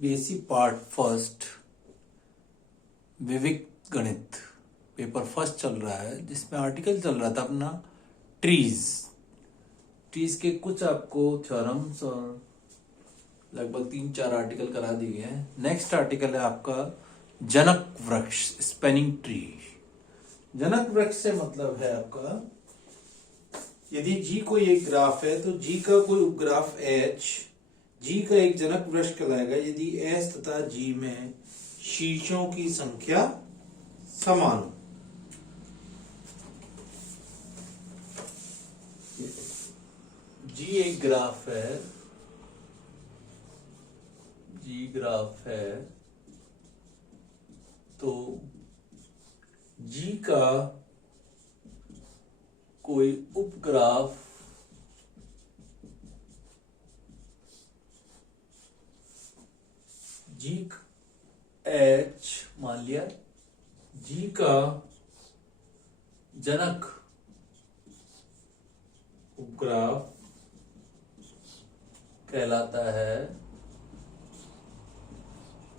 BSc part first Vivek गणित paper first चल रहा है, जिसमें आर्टिकल चल रहा था अपना ट्रीज के कुछ आपको थ्योरम्स और लगभग 3-4 आर्टिकल करा दिए हैं। नेक्स्ट आर्टिकल है आपका जनक वृक्ष, स्पेनिंग ट्री। जनक वृक्ष से मतलब है आपका, यदि जी कोई एक ग्राफ है तो जी का कोई उपग्राफ एच जी का एक जनक वृक्ष कहलाएगा यदि एस तथा जी में शीर्षों की संख्या समान हो। जी एक ग्राफ है, जी ग्राफ है तो जी का कोई उपग्राफ जी एच मान लिया, जी का जनक उपग्राफ कहलाता है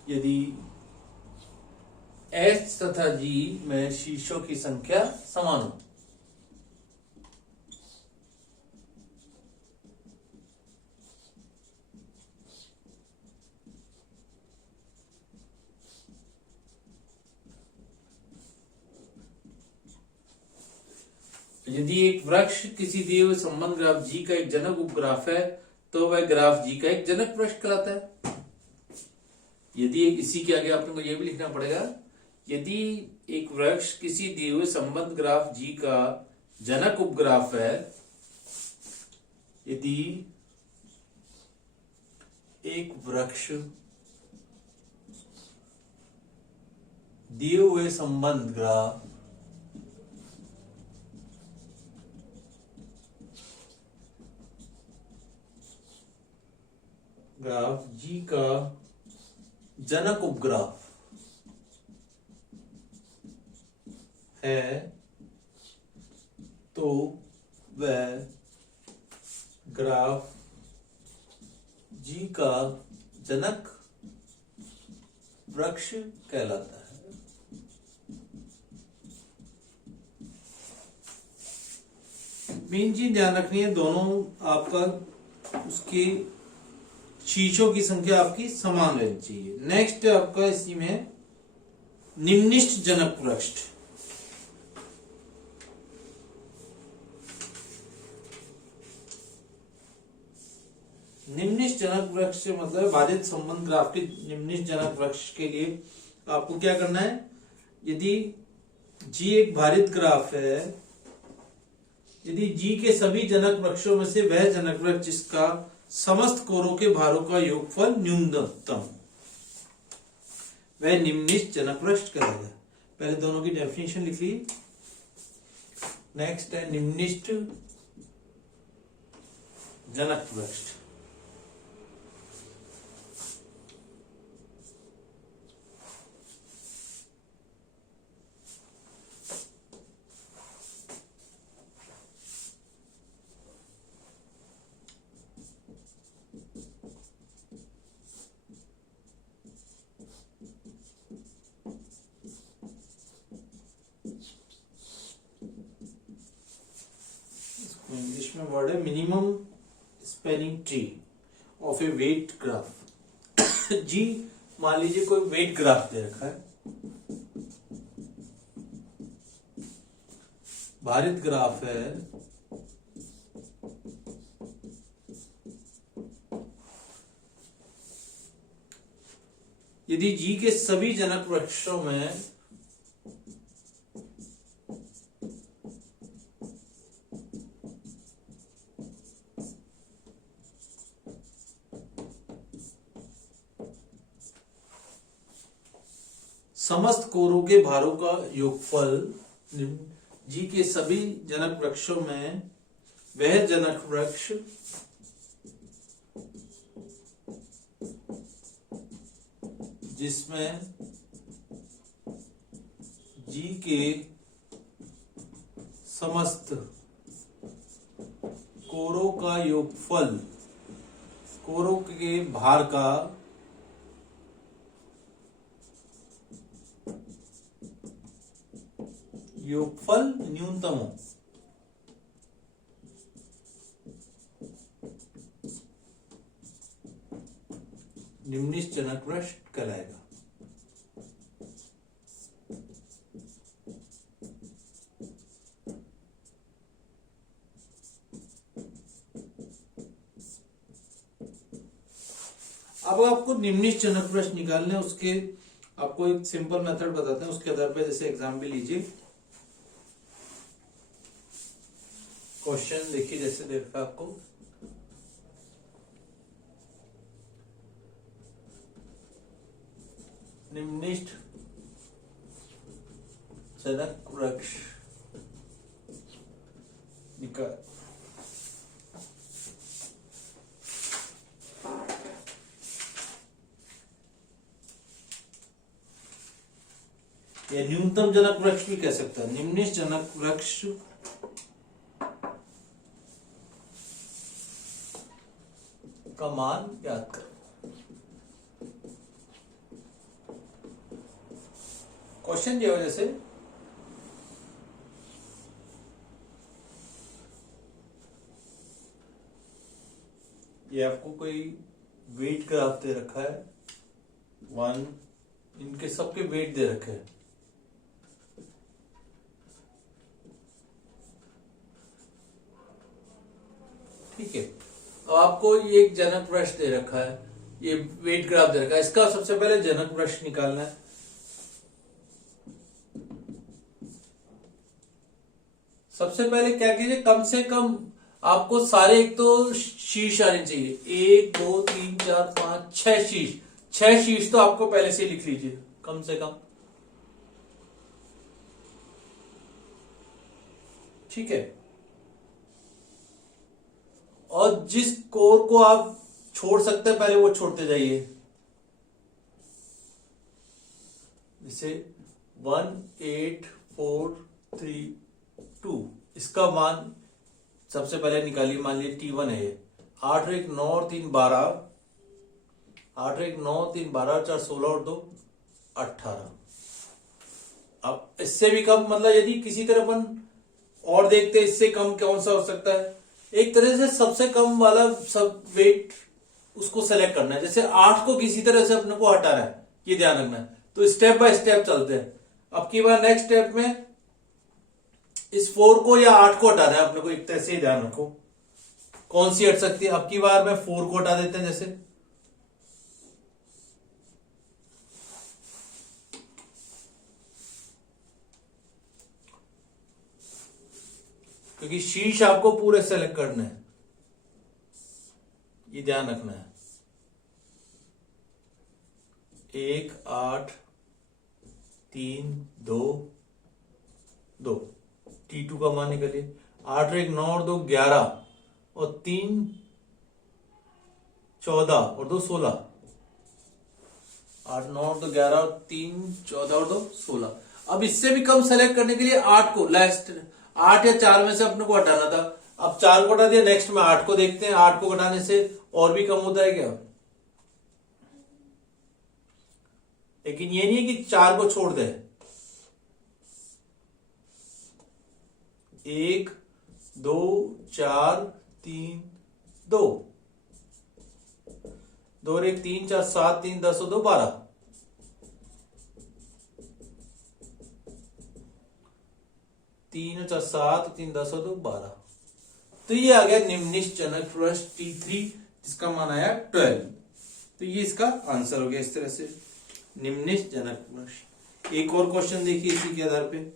यदि एच तथा जी में शीर्षों की संख्या समान हो। यदि एक वृक्ष किसी दिए हुए संबंध ग्राफ जी का एक जनक उपग्राफ है तो वह ग्राफ जी का एक जनक वृक्ष कहलाता है। यदि इसी के आगे आपने को यह भी लिखना पड़ेगा, यदि एक वृक्ष किसी दिए हुए संबंध ग्राफ जी का जनक उपग्राफ है, यदि एक वृक्ष दिए हुए संबंध ग्राफ जी का जनक उपग्राफ है तो वह ग्राफ जी का जनक वृक्ष कहलाता है। मेन चीज ध्यान रखनी है, दोनों आपका उसके शीर्षों की संख्या आपकी समान रहनी चाहिए। नेक्स्ट आपका इसी में निम्निष्ठ जनक वृक्ष। निम्निष्ठ जनक वृक्ष से मतलब भारित संबंध ग्राफ के निम्निष्ठ जनक वृक्ष के लिए आपको क्या करना है, यदि जी एक भारित ग्राफ है, यदि जी के सभी जनक वृक्षों में से वह जनक वृक्ष जिसका समस्त कोरों के भारों का योगफल न्यूनतम, वह निम्निष्ठ जनक वृक्ष कहलाएगा। पहले दोनों की डेफिनेशन लिख ली। नेक्स्ट है निम्निष्ठ जनक वृक्ष। इंग्लिश में वर्ड है minimum spanning tree of a weight graph. जी मान लीजिए कोई वेट ग्राफ दे रखा है, भारित ग्राफ है, यदि जी के सभी जनक वृक्षों में समस्त कोरों के भारों का योगफल, जी के सभी जनक वृक्षों में वह जनक वृक्ष जिसमें जी के समस्त कोरों का योगफल, कोरों के भार का योगफल न्यूनतम हो। निम्नलिखित जनक वृक्ष कहलाएगा। अब आपको निम्नलिखित जनक वृक्ष निकालने, उसके आपको एक सिंपल मेथड बताते हैं, उसके आधार पर जैसे एग्जाम्पल लीजिए। क्वेश्चन देखिए, जैसे देखा आपको, निम्नलिखित जनक वृक्ष निकाल। या न्यूनतम जनक वृक्ष भी कह सकता है। निम्नलिखित जनक वृक्ष का मान याद करो। क्वेश्चन की वजह से ये आपको कोई वेट ग्राफ दे रखा है, वन, इनके सबके वेट दे रखे हैं। ठीक है, अब आपको ये एक जनक वृक्ष दे रखा है, ये वेट ग्राफ दे रखा है, इसका सबसे पहले जनक वृक्ष निकालना है। सबसे पहले क्या कीजिए, कम से कम आपको सारे एक तो शीर्ष आने चाहिए, 1 2 3 4 5 6 शीर्ष, 6 शीर्ष तो आपको पहले से लिख लीजिए कम से कम। ठीक है, और जिस कोर को आप छोड़ सकते हैं पहले वो छोड़ते जाइए। जैसे 1 8 4 3 2, इसका मान सबसे पहले निकालिए। मान लीजिए T1 है ये, 8 और 1 9 और 3 12, 8 और 1 9 3 12 4 16 और 2 18। अब इससे भी कम, मतलब यदि किसी तरह अपन और देखते हैं इससे कम कौन सा हो सकता है, एक तरह से सबसे कम वाला सब वेट उसको सेलेक्ट करना है। जैसे 8 को किसी तरह से अपने को हटाना है, ये ध्यान रखना है। तो स्टेप बाय स्टेप चलते हैं। अब की बार नेक्स्ट स्टेप में इस 4 को या 8 को हटाना है अपने को, एक तरह से ही ध्यान रखो कौन सी हट सकती है। अब की बार में 4 को हटा देते हैं जैसे, क्योंकि शीर्ष आपको पूरे सेलेक्ट करने हैं, ये ध्यान रखना है। 1 8 3 2 2, T2 का मान निकालिए। 8 और 1 9 और 2 11 और 3 14 और 2 16, 8 9 और 2 11 और 3 14 और 2 16। अब इससे भी कम सेलेक्ट करने के लिए 8 को लास्ट, 8 या 4 में से अपने को हटाना था। अब 4 को हटा दिया, नेक्स्ट में 8 को देखते हैं, 8 को घटाने से और भी कम होता है क्या? लेकिन ये नहीं है कि 4 को छोड़ दे। 1 2 4 3 2, 2 और 1 3 4 7 3 10 और 2 12, 3 और 4 7 3 10 और 2 12। तो ये आ गया निम्नलिखित जनक वृक्ष T3, जिसका मान आया 12। तो ये इसका आंसर हो गया इस तरह से, निम्नलिखित जनक वृक्ष। एक और क्वेश्चन देखिए इसी के आधार पे।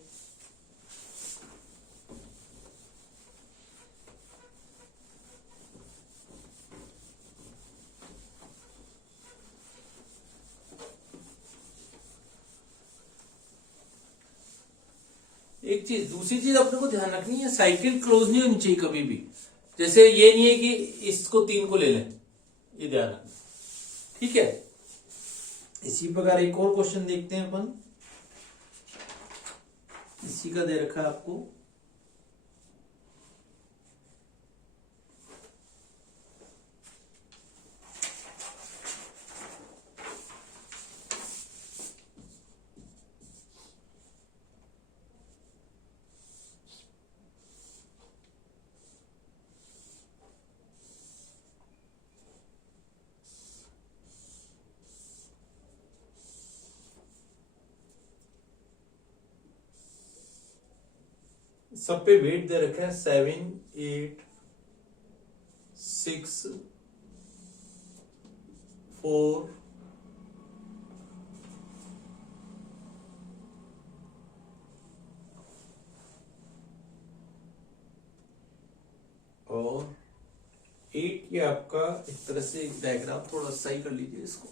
एक चीज, दूसरी चीज अपने को ध्यान रखनी है, साइकिल क्लोज नहीं होनी चाहिए कभी भी। जैसे ये नहीं है कि इसको 3 को ले लें, ये ध्यान रखना। ठीक है, इसी प्रकार एक और क्वेश्चन देखते हैं अपन, इसी का दे रखा है आपको। सब पे वेट दे रखा है 7, 8, 6, 4, और 8। ये आपका एक तरह से एक डायग्राम थोड़ा सही कर लीजिए इसको।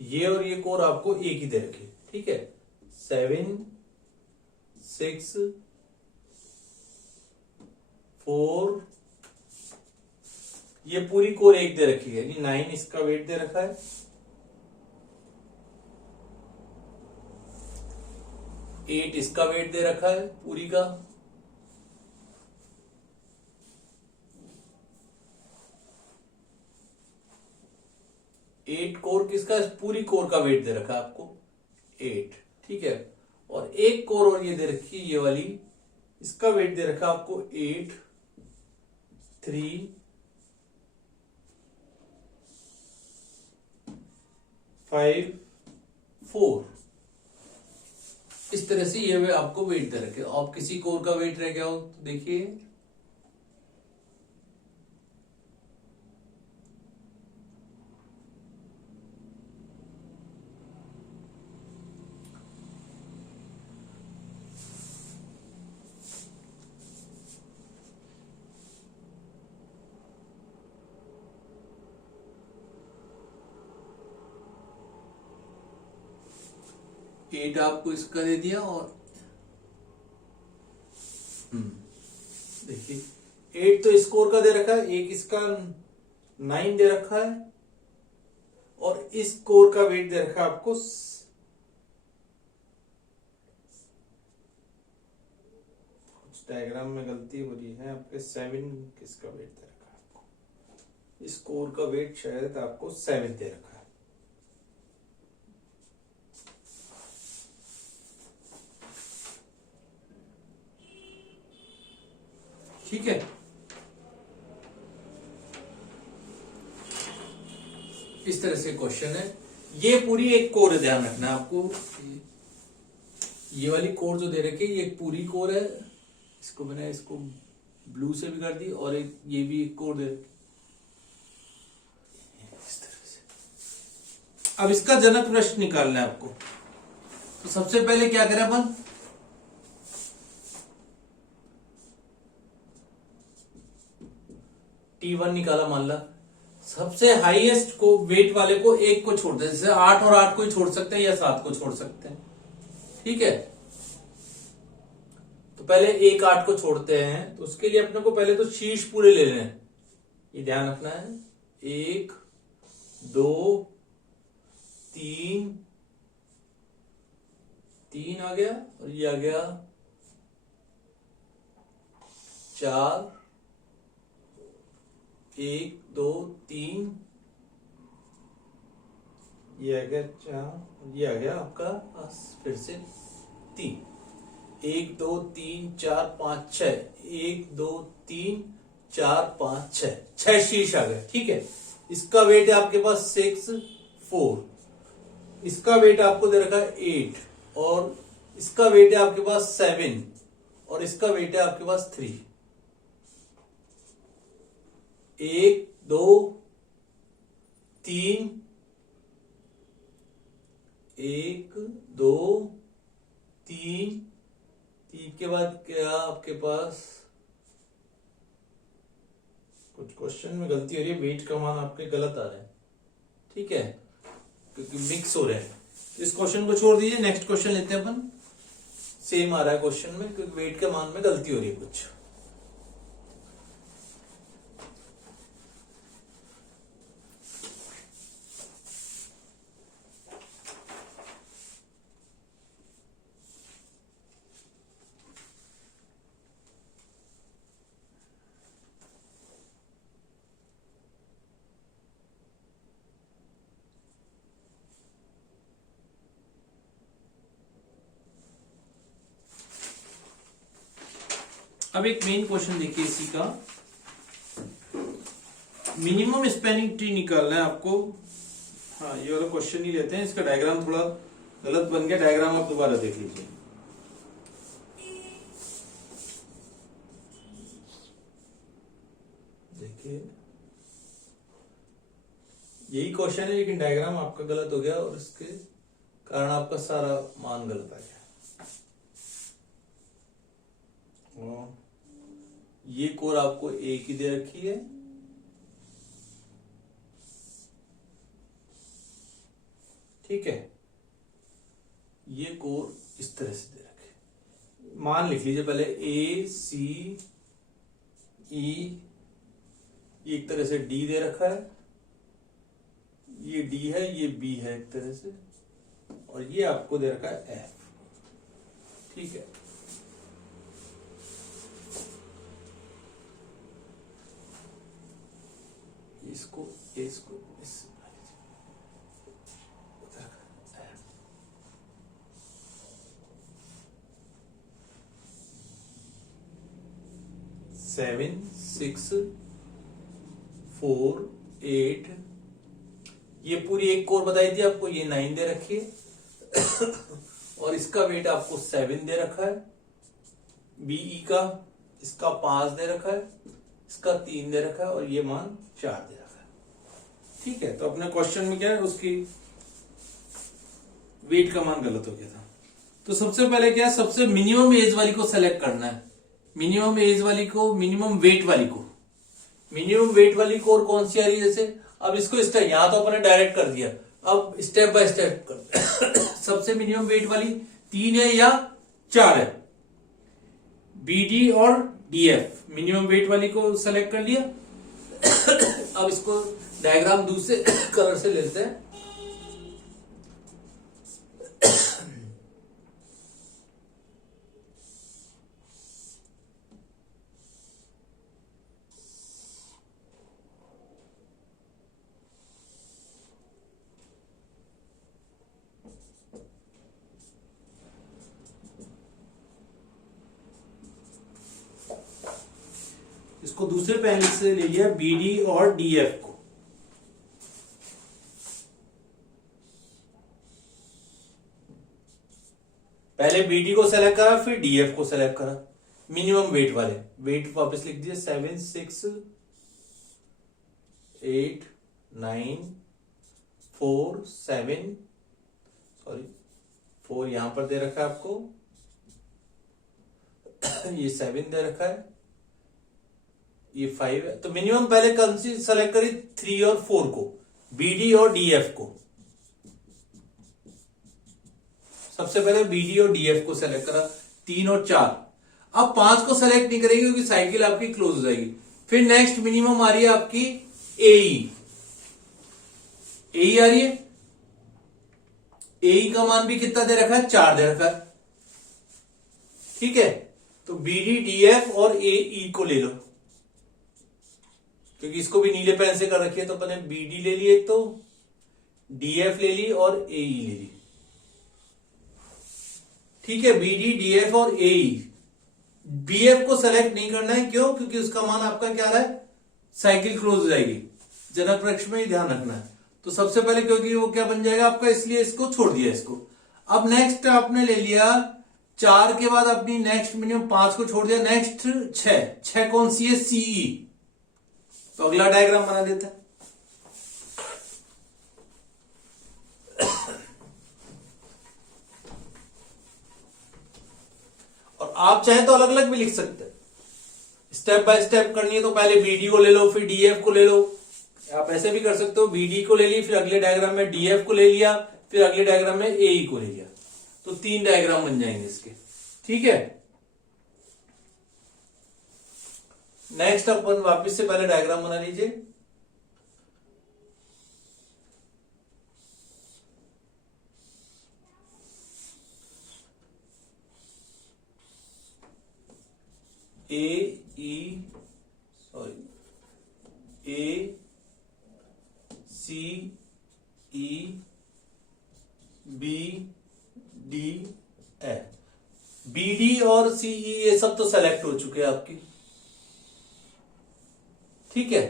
ये और ये कोर आपको एक ही दे रखे, ठीक है। 7, 6, 4, ये पूरी कोर एक दे रखी है, 9 इसका वेट दे रखा है। 8 इसका वेट दे रखा है पूरी का। 8 कोर किसका, पूरी कोर का वेट दे रखा है आपको 8, ठीक है। और एक कोर और ये दे रखी है, ये वाली, इसका वेट दे रखा है आपको 8, 3, 5, 4। इस तरह से ये वे आपको वेट दे रखे। आप किसी कोर का वेट रह गया हो तो देखिए, एट आपको इसका दे दिया, और देखिए 8 तो स्कोर का दे रखा है, एक इसका 9 दे रखा है, और इस कोर का वेट दे रखा है आपको डायग्राम में गलती हो रही है आपके 7 किसका वेट दे रखा है आपको, इस कोर का वेट शायद आपको 7 दे रखा है। ठीक है, इस तरह से क्वेश्चन है। ये पूरी एक कोर है, ध्यान रखना है आपको। ये वाली कोर जो दे रखी है ये एक पूरी कोर है। इसको मैंने इसको ब्लू से भी कर दी, और एक ये भी एक कोर दे रखी इस तरह से। अब इसका जनक प्रश्न निकालना है आपको। तो सबसे पहले क्या करें अपन, T1 निकाला मान ला। सबसे हाईएस्ट को वेट वाले को एक को छोड़ दे, जैसे 8 और 8 को ही छोड़ सकते हैं या 7 को छोड़ सकते हैं, ठीक है। तो पहले एक 8 को छोड़ते हैं, तो उसके लिए अपने को पहले तो शीर्ष पूरे ले लें, ये ध्यान रखना है। 1, 2, 3, 3 आ गया, और ये आ गया 4, 1, 2, 3, ये आ गया 4, ये आ गया आपका फिर से 3। 1, 2, 3, 4, 5, 6, 1, 2, 3, 4, 5, 6, 6 शीर्ष आ गए, ठीक है। इसका वेट है आपके पास 6, 4, इसका वेट आपको दे रखा है 8, और इसका वेट है आपके पास 7, और इसका वेट है आपके पास 3। 1, 2, 3, 1, 2, 3, 3 के बाद क्या आपके पास, कुछ क्वेश्चन में गलती हो रही है, वेट का मान आपके गलत आ रहे हैं, ठीक है, क्योंकि मिक्स हो रहे हैं। इस क्वेश्चन को छोड़ दीजिए, नेक्स्ट क्वेश्चन लेते हैं अपन। सेम आ रहा है क्वेश्चन में, क्योंकि वेट के मान में गलती हो रही है कुछ। अब एक मेन क्वेश्चन देखिए इसी का, मिनिमम स्पैनिंग ट्री निकालना है आपको। हाँ, ये वाला क्वेश्चन ही लेते हैं, इसका डायग्राम थोड़ा गलत बन गया, डायग्राम आप दोबारा देख लीजिए। देखिए यही क्वेश्चन है लेकिन डायग्राम आपका गलत हो गया और इसके कारण आपका सारा मान गलत आ गया। ये कोर आपको ए की दे रखी है, ठीक है, ये कोर इस तरह से दे रखे, मान लिख लीजिए पहले ए सी ई, एक तरह से डी दे रखा है, ये डी है, ये बी है एक तरह से, और ये आपको दे रखा है एफ, ठीक है। इसको इस 7 6 4 8, ये पूरी एक कोर बताई थी आपको, ये 9 दे रखी है और इसका वेट आपको 7 दे रखा है, बीई का, इसका 5 दे रखा है, इसका 3 दे रखा है और ये मान 4 दे रखा है, ठीक है। तो अपने क्वेश्चन में क्या है, उसकी वेट का मान गलत हो गया था। तो सबसे पहले क्या है, सबसे मिनिमम एज वाली को सेलेक्ट करना है, मिनिमम एज वाली को, मिनिमम वेट वाली को। मिनिमम वेट वाली कोर कौन सी आ रही है, जैसे अब इसको स्टेप, यहां तो अपने डायरेक्ट कर दिया, अब स्टेप बाय स्टेप कर सबसे मिनिमम वेट वाली 3 है या 4 है, बीडी और डीएफ, मिनिमम वेट वाली को सेलेक्ट कर लिया। अब इसको डायग्राम दूसरे कलर से लेते हैं। इसको दूसरे पैनल से ले लिया, बीडी और डीएफ को। पहले बीडी को सेलेक्ट करा, फिर डीएफ को सेलेक्ट करा, मिनिमम वेट वाले। वेट वापस लिख दिए 7 6 8 9 4 7, सॉरी 4 यहां पर दे रखा है आपको, ये 7 दे रखा है, ये 5 है। तो मिनिमम पहले कौन सी सेलेक्ट करी, 3 और 4 को, बीडी और डीएफ को। सबसे पहले बीडी और डीएफ को सेलेक्ट करा, 3 और 4। अब 5 को सेलेक्ट नहीं करेंगे क्योंकि साइकिल आपकी क्लोज हो जाएगी। फिर नेक्स्ट मिनिमम आ रही है आपकी एई, एई आ रही है, एई का मान भी कितना दे रखा है, 4 दे रखा है, ठीक है। तो बीडी डीएफ और एई को ले लो, क्योंकि इसको भी नीले पेन से कर रखी है, तो अपने बीडी ले लिए, तो डीएफ ले ली और एई ले ली, ठीक है। बीडी डीएफ और एई, बीएफ को सेलेक्ट नहीं करना है, क्यों, क्योंकि उसका मान आपका क्या रहा है, साइकिल क्लोज हो जाएगी, जनक वृक्ष में ही ध्यान रखना है। तो सबसे पहले क्योंकि वो क्या बन जाएगा आपका, इसलिए इसको छोड़ दिया इसको। अब नेक्स्ट आपने ले लिया 4 के बाद अपनी नेक्स्ट मिनिमम 5 को छोड़ दिया, नेक्स्ट 6 कौन सी है, सीई। तो अगला डायग्राम बना देते हैं। और आप चाहे तो अलग अलग भी लिख सकते हैं, स्टेप बाय स्टेप करनी है तो पहले बीडी को ले लो, फिर डीएफ को ले लो। आप ऐसे भी कर सकते हो, बीडी को ले ली, फिर अगले डायग्राम में डीएफ को ले लिया, फिर अगले डायग्राम में एई को ले लिया, तो 3 डायग्राम बन जाएंगे इसके, ठीक है। नेक्स्ट अपन वापस से पहले डायग्राम बना लीजिए। A C E B D F, BD और CE ये सब तो सेलेक्ट हो चुके हैं आपके, ठीक है,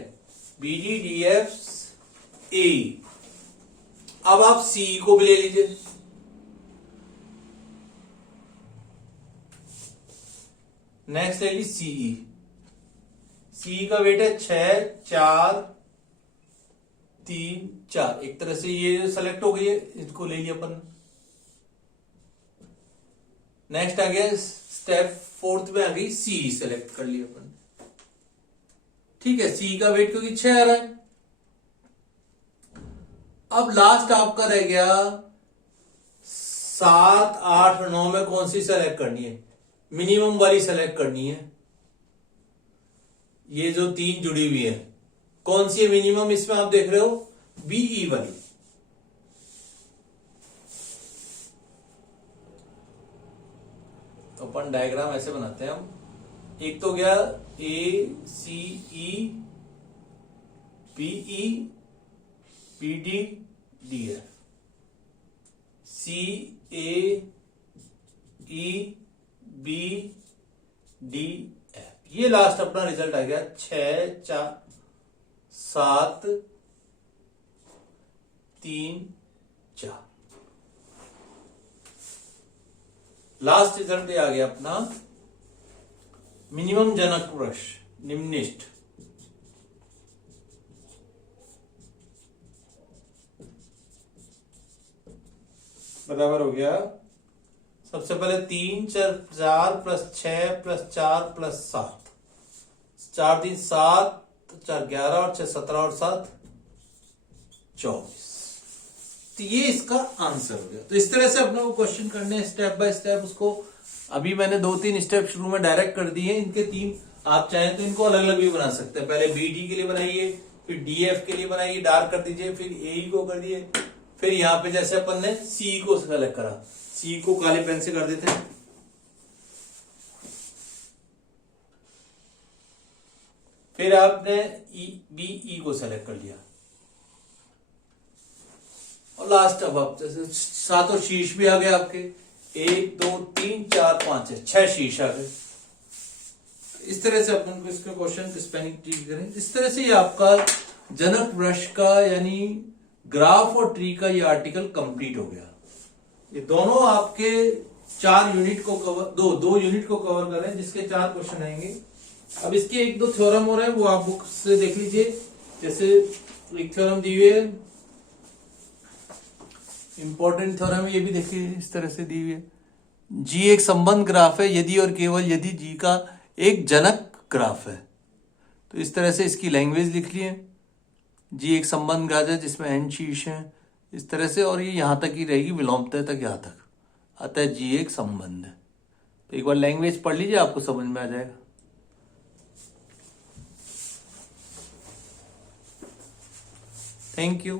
BD DF AE। अब आप CE को भी ले लीजिए। नेक्स्ट ले ली CE। CE का वेट है 6 4 3 4। एक तरह से ये सेलेक्ट हो गई है, इसको ले लिया अपन। नेक्स्ट आ गया स्टेप 4 में आ गई CE, सेलेक्ट कर लिया अपन, ठीक है। CE का वेट क्योंकि 6 आ रहा है। अब लास्ट आपका रह गया 7 8 9 में कौन सी सेलेक्ट करनी है, मिनिमम वाली सेलेक्ट करनी है। ये जो 3 जुड़ी हुई है, कौन सी है मिनिमम, इसमें आप देख रहे हो BE वाली। तो अपन डायग्राम ऐसे बनाते हैं हम। एक तो गया ACE BE BD DF, CAE BDF। ये लास्ट अपना रिजल्ट आ गया 6 4 7 3 4। लास्ट रिजल्ट ये आ गया अपना मिनिमम जनक वृक्ष निम्निष्ठ। बराबर हो गया, सबसे पहले 3 4 प्लस 6 प्लस 4 प्लस 7, 4 3 7, 4 11 और 6 17 और 7 24। तो ये इसका आंसर हो गया। तो इस तरह से अपने को क्वेश्चन करने हैं स्टेप बाय स्टेप। उसको अभी मैंने 2-3 स्टेप शुरू में डायरेक्ट कर दिए, इनके 3 आप चाहें तो इनको अलग अलग भी बना सकते हैं। पहले BD के लिए बनाइए, फिर DF के लिए बनाइए, डार्क कर दीजिए, फिर AE को कर दिए, फिर यहां पे जैसे अपन ने CE को सेलेक्ट करा, CE को काले पेन से कर देते हैं। फिर आपने BE को सेलेक्ट कर लिया, और लास्ट अब आप जैसे 7 शीर्ष भी आ गए आपके, 1 2 3 4 5 6 शीर्ष आ गए। इस तरह से अपन को इसके क्वेश्चन स्पेलिंग ट्री करें। इस तरह से ये आपका जनक वृक्ष का यानी ग्राफ और ट्री का ये आर्टिकल कंप्लीट हो गया। ये दोनों आपके 4 यूनिट को कवर, दो यूनिट को कवर कर रहे हैं, जिसके 4 क्वेश्चन आएंगे। अब इसके 1-2 थ्योरम हो रहे हैं, वो आप बुक से देख लीजिए। जैसे एक थ्योरम दी हुई है, इंपॉर्टेंट थ्योरम है, ये भी देखिए इस तरह से दी हुई है। G एक संबंध ग्राफ है यदि और केवल यदि G का एक जनक ग्राफ है। तो इस तरह से इसकी लैंग्वेज लिख लिए। G एक संबंध ग्राफ है जिसमें n शीर्ष है, इस तरह से, और ये यहां तक ही रहेगी, विलोमतः तक यहां तक, अतः G एक संबंध है। तो एक बार लैंग्वेज पढ़ लीजिए, आपको समझ में आ जाएगा। Thank you.